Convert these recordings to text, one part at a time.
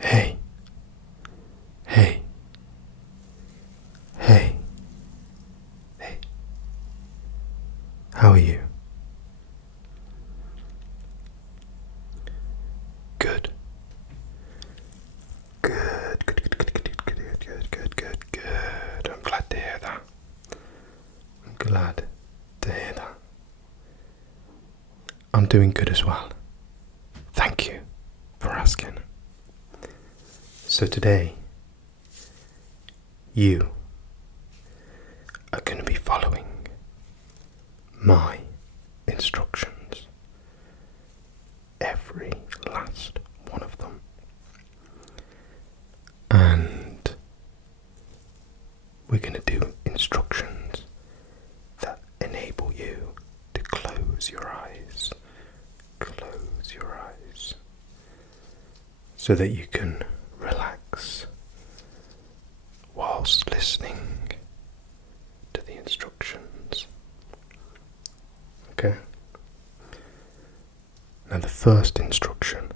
Hey, hey, hey, hey. How are you? Good. Good, good, good, good, good, good, good, good, good, good. I'm glad to hear that. I'm glad to hear that. I'm doing good as well. Thank you for asking. So today, you are going to be following my instructions. Every last one of them. And we're going to do instructions that enable you to close your eyes. Close your eyes. So that you can relax whilst listening to the instructions. Okay? Now the first instruction,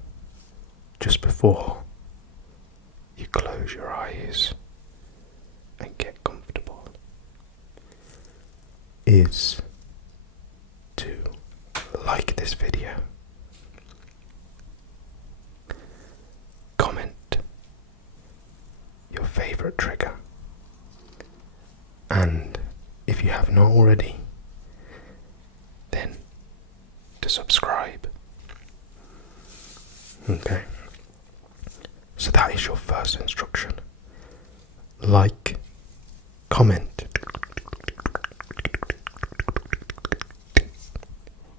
just before you close your eyes and get comfortable, is to like this video, comment your favourite trigger, and if you have not already, then to subscribe. Okay? So that is your first instruction. Like, comment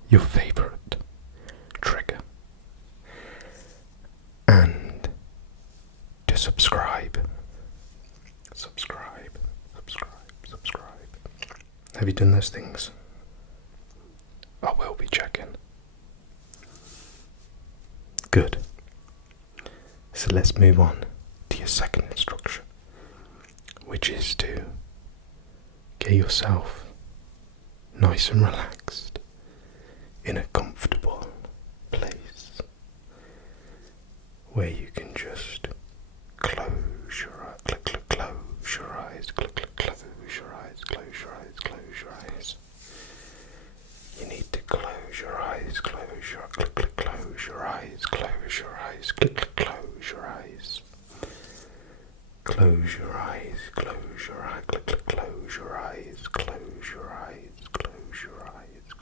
your favourite trigger, and to subscribe. Subscribe, subscribe, subscribe. Have you done those things? I will be checking. Good. So let's move on to your second instruction, which is to get yourself nice and relaxed in a comfortable place where you can just close your eyes, close your eyes, close your eyes, close your eyes, close your eyes. You need to close your eyes, close your eyes, close your eyes, close your eyes, close your eyes. Close your eyes, close your eyes, close your eyes, close your eyes, close your eyes,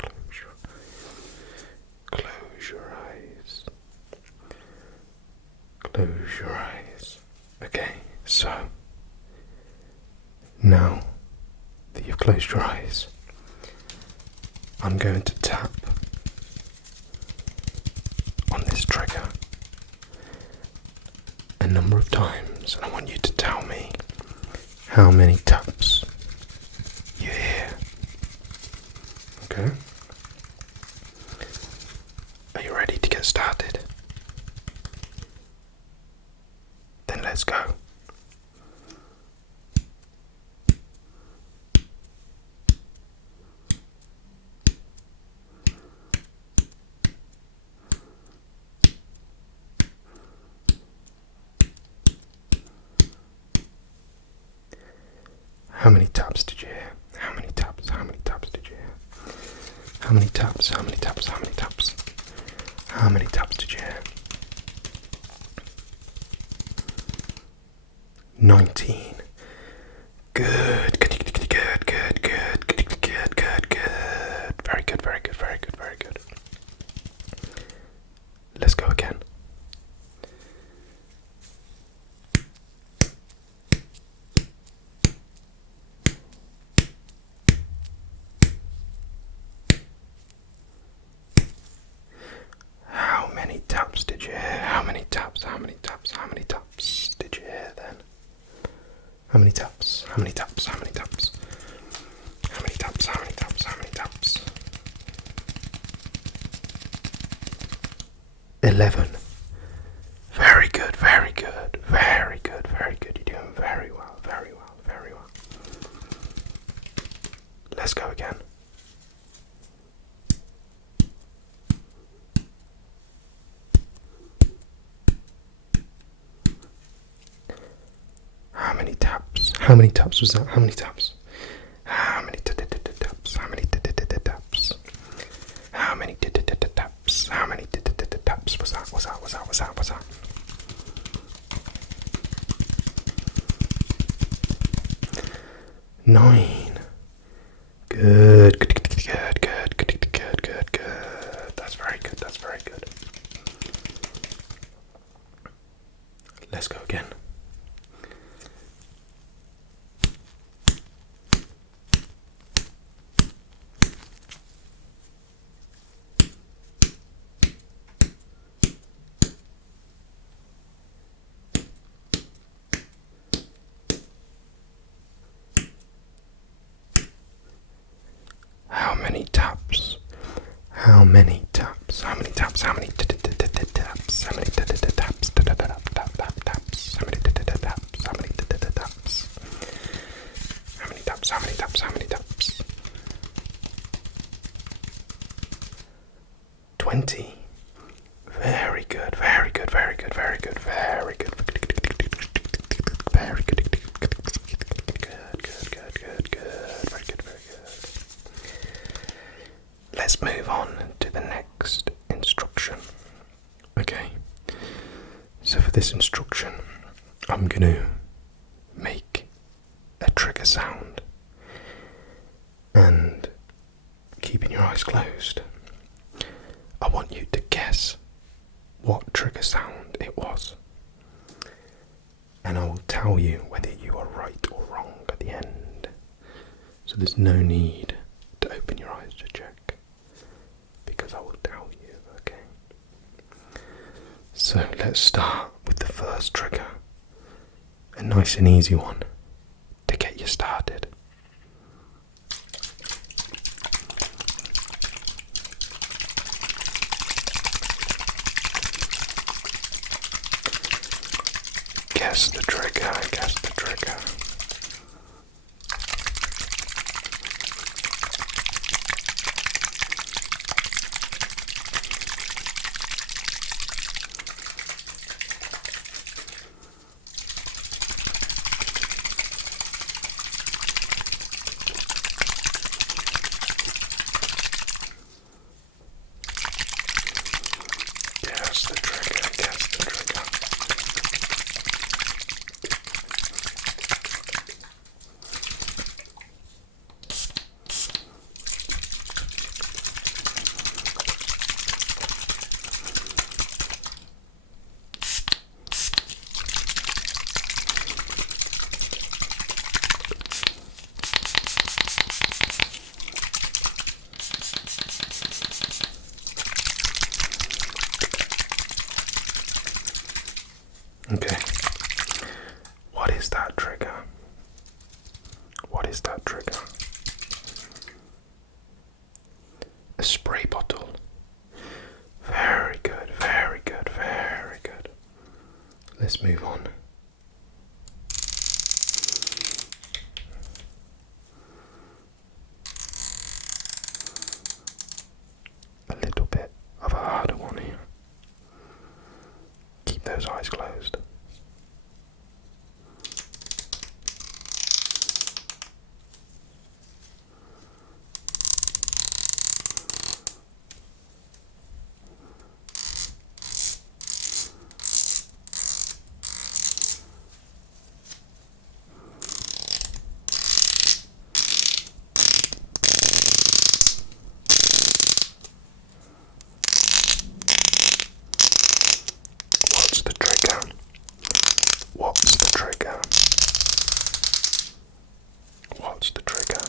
close your eyes. Close your eyes. Okay, so now that you've closed your eyes, I'm going to tap on this trigger a number of times, and I want you to tell me how many taps you hear. Okay? Are you ready to get started? Then let's go. How many taps did you hear? How many taps? How many taps did you hear? How many taps? How many taps? How many taps? How many taps did you hear? 19. Good. Good. Good. Good. Good. Good. Good. Good. Good. Good. Very good. Very good. Very good. Very good. Let's go again. How many taps did you hear? How many taps? How many taps? How many taps did you hear then? How many taps? How many taps? How many taps? How many taps? How many taps? How many taps? 11. Very good, very good, very good, very good. You're doing very well, very well, very well. Let's go again. How many taps was that? How many taps? How many taps? How many taps? How many taps? How many taps was that? Was that? 9. Good. That's very good. That's very good. Let's go again. How many taps? How many taps? How many taps? How many taps? How many taps? Taps. How many taps? How many taps? How many taps? How many taps? How many taps? 20. Very good. Very good. Very good. Very good. Very good. Very good. Good. Very good. Very good. Let's move on to the next instruction. Okay. So for this instruction, I'm going to make a trigger sound, and keeping your eyes closed, I want you to guess what trigger sound it was, and I will tell you whether you are right or wrong at the end. So there's no need to open your eyes to check, because I will tell you, okay? So let's start with the first trigger, a nice and easy one to get you started. Guess the trigger, guess the trigger. Guess the trigger, guess the trigger. Okay. What is that trigger? What is that trigger? A spray bottle. Very good, very good, very good. Let's move on. A little bit of a harder one here. Keep those eyes closed. What's the trigger? What's the trigger? What's the trigger?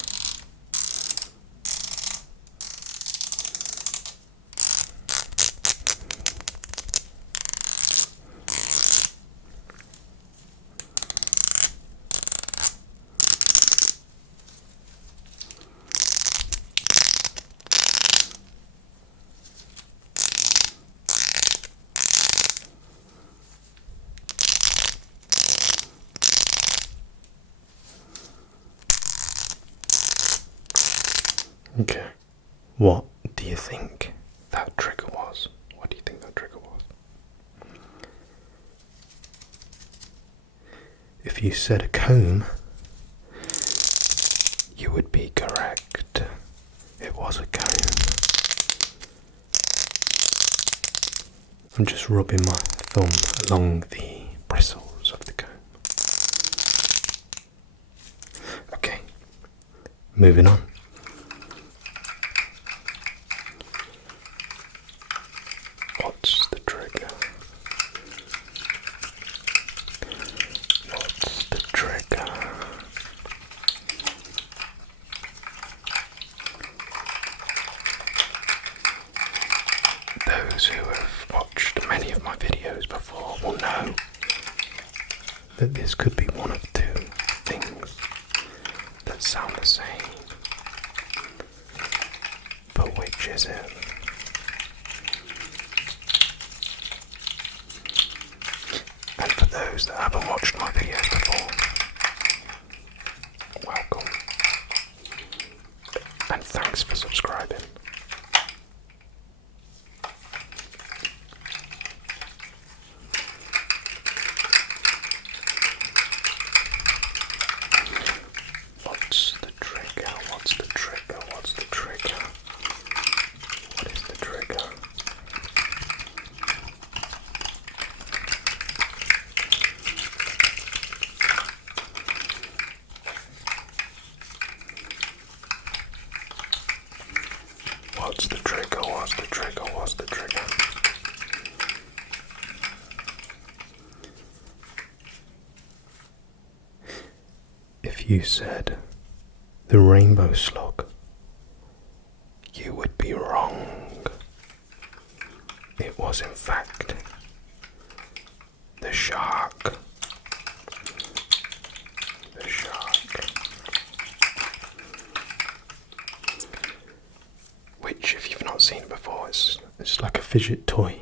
Okay. What do you think that trigger was? What do you think that trigger was? If you said a comb, would be correct. It was a comb. I'm just rubbing my thumb along the bristles of the comb. Okay, moving on. What's the trigger? What's the trigger? Those who have watched many of my videos before will know that this could be one of two things that sound the same. But which is it? And for those that haven't watched my videos before, welcome. And thanks for subscribing. What's the trigger? What's the trigger? What's the trigger? What is the trigger? What's the trigger? What's the trigger? What's the trigger? If you said the rainbow slug, you would be wrong. It was in fact the shark. The shark. Which, if you've not seen it before, it's like a fidget toy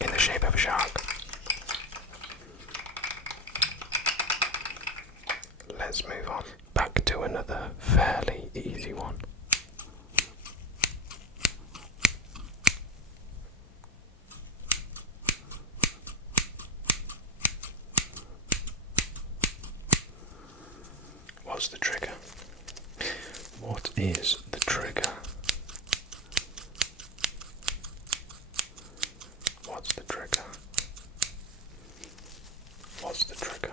in the shape of a shark. Let's move on back to another fairly easy one. What's the trigger? What is the trigger? What's the trigger? What's the trigger?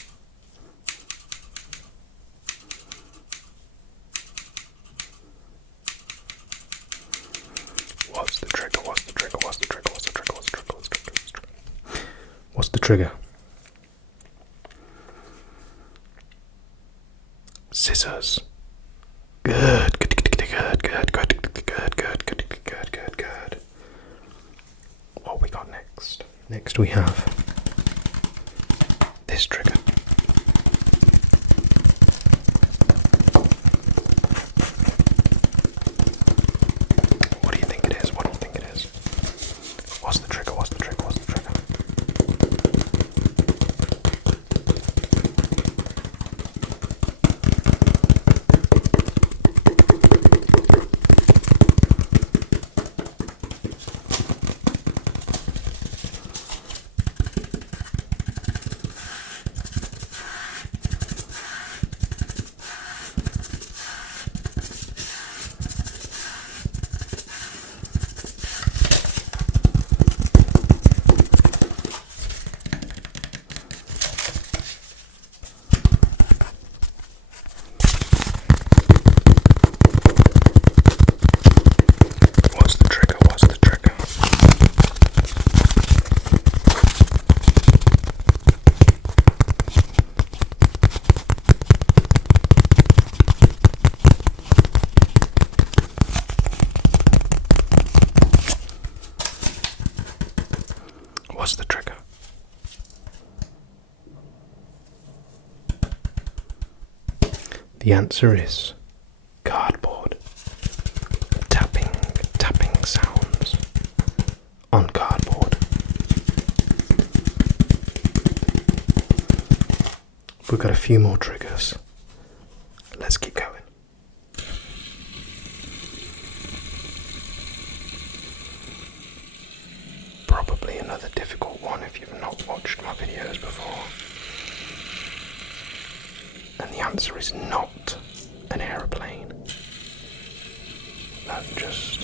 What's the trigger? What's the trigger? What's the trigger? What's the trigger? What's the trigger? What's the trigger? What's the trigger? Scissors. Good. Good. Good. Good. Good. Good. Good. Good. Good. Good. Good. What we got next? Next we have this trigger. What do you think it is? What do you think it is? What's the trigger? What's the trigger? What's the trigger? What's the trigger? The answer is cardboard. Tapping sounds on cardboard. we've got a few more triggers. Let's keep going. Probably another difficult one if you've not watched my videos before. And the answer is not an aeroplane that just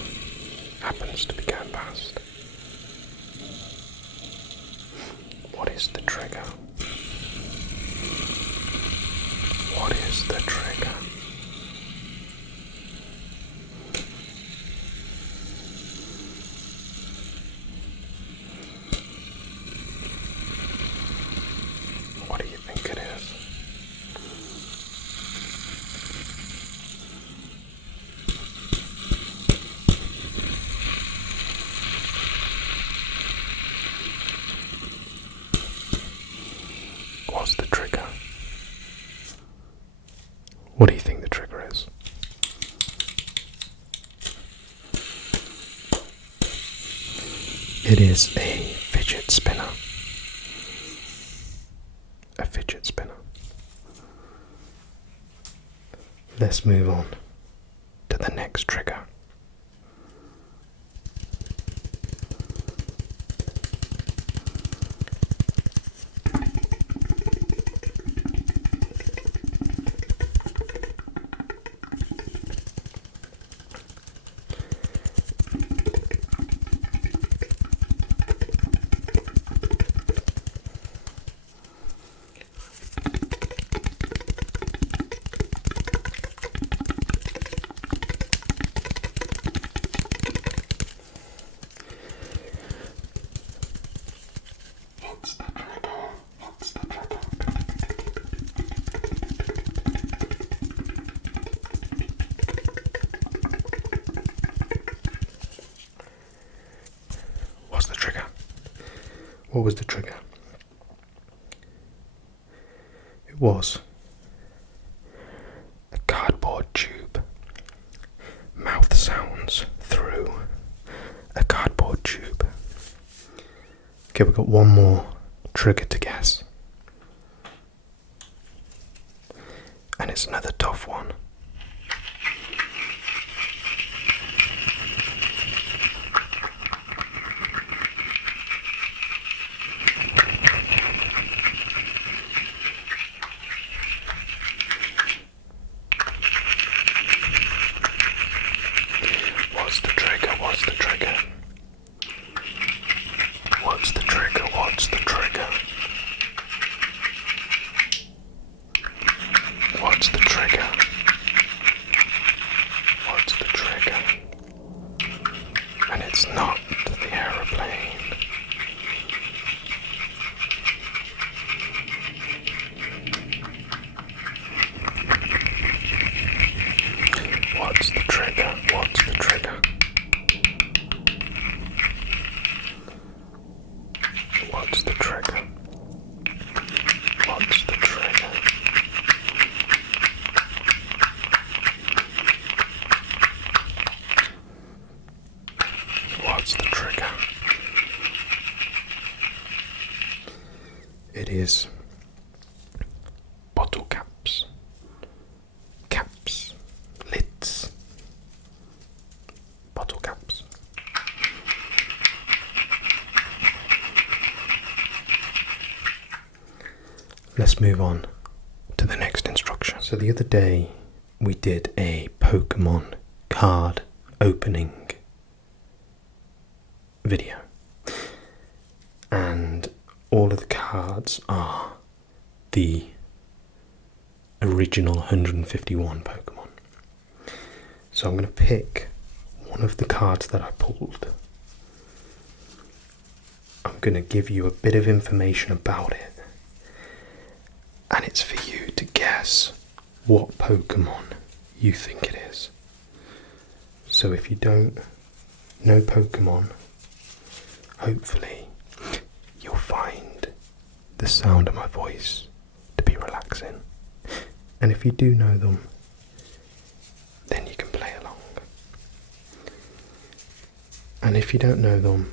happens to be going past. What is the trigger? What is the trigger? What do you think it is? What's the trigger? What do you think the trigger is? It is a fidget spinner. A fidget spinner. Let's move on to the next trigger. What was the trigger? It was a cardboard tube. Mouth sounds through a cardboard tube. Okay, we've got one more trigger to guess. And it's another tough one. What's the trigger? What's the trigger? What's the trigger? What's the trigger? What's the trigger? What's the trigger? And it's not the aeroplane. What's the trigger? What's the trigger? What's the trigger? What's the trigger? What's the trigger? It is bottle caps. Caps. Lids. Bottle caps. Let's move on to the next instruction. So the other day we did a Pokemon card opening video. And all of the cards are the original 151 Pokemon. So I'm going to pick one of the cards that I pulled. I'm going to give you a bit of information about it. And it's for you to guess what Pokemon you think it is. So if you don't know Pokemon, hopefully you'll find the sound of my voice to be relaxing. And if you do know them, then you can play along. And if you don't know them,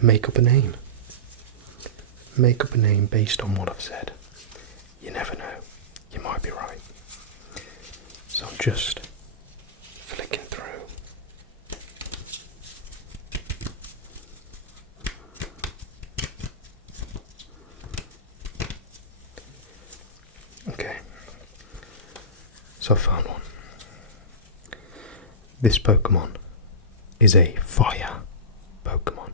make up a name. Make up a name based on what I've said. You never know. just flicking through. Okay, so I found one. This Pokemon is a fire Pokemon,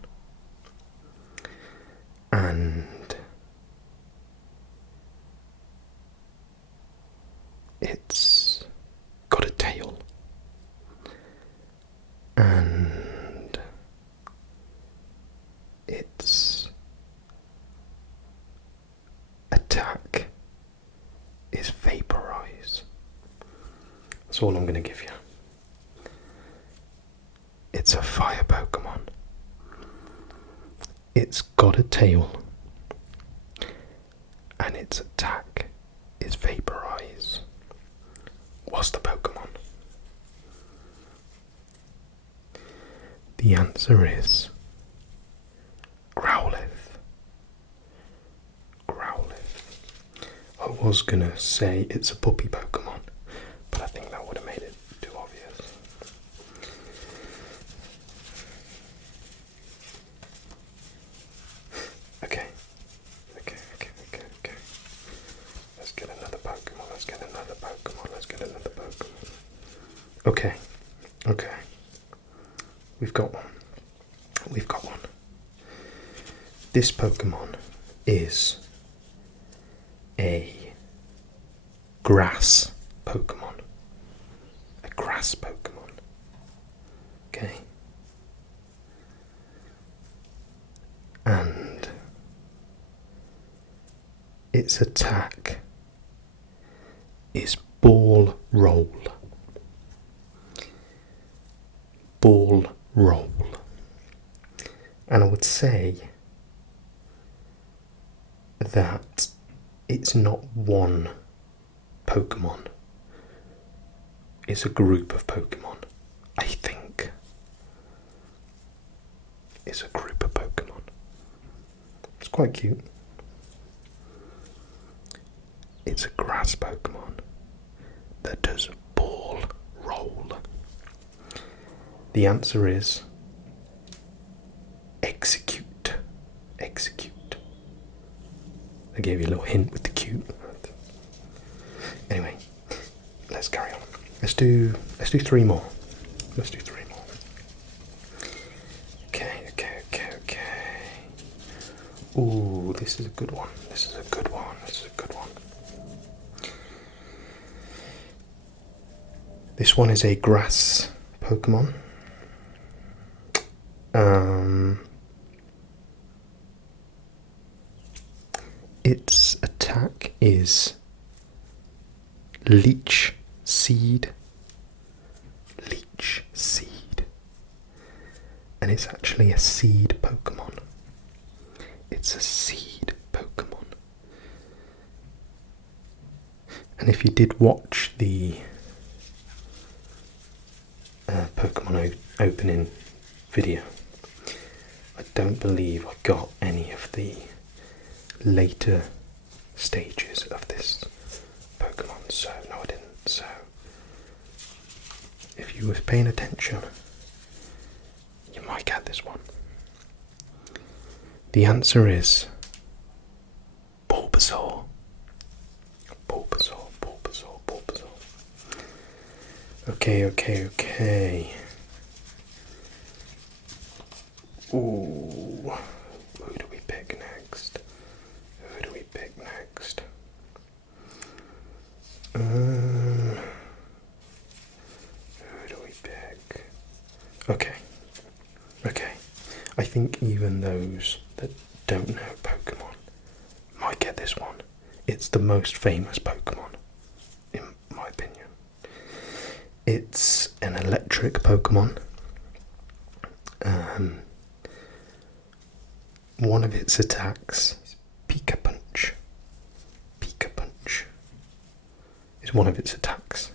and it's got a tail, and its attack is Vaporize. That's all I'm going to give you. It's a fire Pokemon. It's got a tail, and its attack is Vaporize. What's the Pokemon? The answer is Growlithe. Growlithe. I was gonna say it's a puppy Pokemon, but I think that would have made it too obvious. Okay. Let's get another Pokemon. Okay. We've got one. This Pokemon is a grass Pokemon. Okay. And its attack is Ball Roll. And I would say that it's not one Pokemon, it's a group of Pokemon. I think it's a group of Pokemon. It's quite cute. It's a grass Pokemon that does Ball Roll. The answer is Execute. I gave you a little hint with the cute. Anyway, let's carry on. Let's do 3 more. Okay. Ooh, this is a good one. This one is a grass Pokemon. Its attack is Leech Seed. And it's actually a seed Pokemon. And if you did watch the Pokemon opening video, I don't believe I got any of the later stages of this Pokemon, so no I didn't. So if you were paying attention, you might get this one. The answer is Bulbasaur. Okay. Ooh, who do we pick next? Who do we pick? Okay. I think even those that don't know Pokemon might get this one. It's the most famous Pokemon, in my opinion. It's an electric Pokemon. One of its attacks is Pika Punch. Is one of its attacks.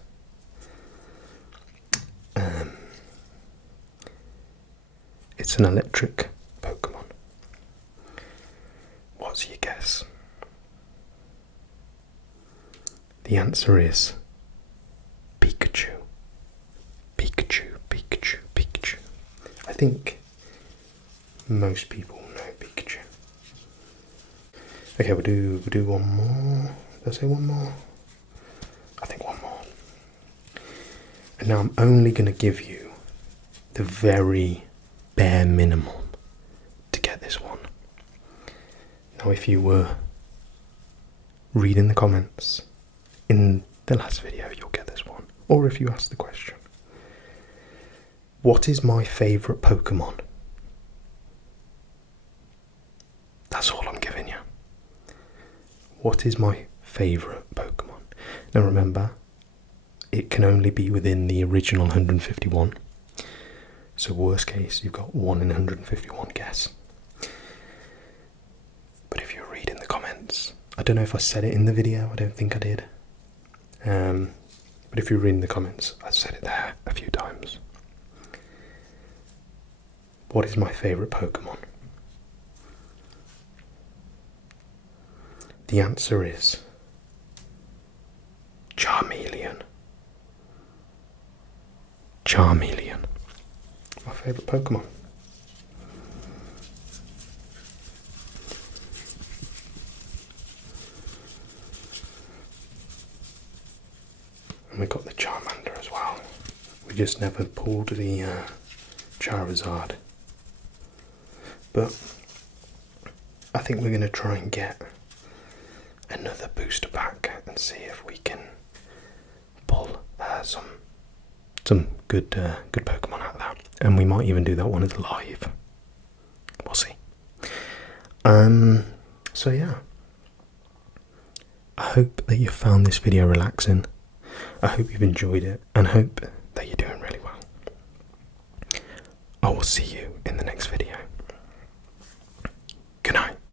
It's an electric Pokemon. What's your guess? The answer is Pikachu. think most people know Pikachu. Okay, we'll do one more. Did I say one more? I think one more. And now I'm only going to give you the very bare minimum to get this one. Now, if you were reading the comments in the last video, you'll get this one. Or if you ask the question, what is my favourite Pokemon? That's all I'm giving you. What is my favourite Pokemon? Now remember, it can only be within the original 151. So worst case, you've got 1 in 151 guess. But if you read in the comments, I don't know if I said it in the video, I don't think I did. But if you read in the comments, I said it there a few times. What is my favourite Pokemon? The answer is Charmeleon. Charmeleon. My favourite Pokemon. And we got the Charmander as well. We just never pulled the Charizard. But I think we're going to try and get another booster pack and see if we can pull some good Pokemon out of that. And we might even do that one as live. We'll see. So yeah. I hope that you found this video relaxing. I hope you've enjoyed it and hope that you're doing really well. I will see you in the next video.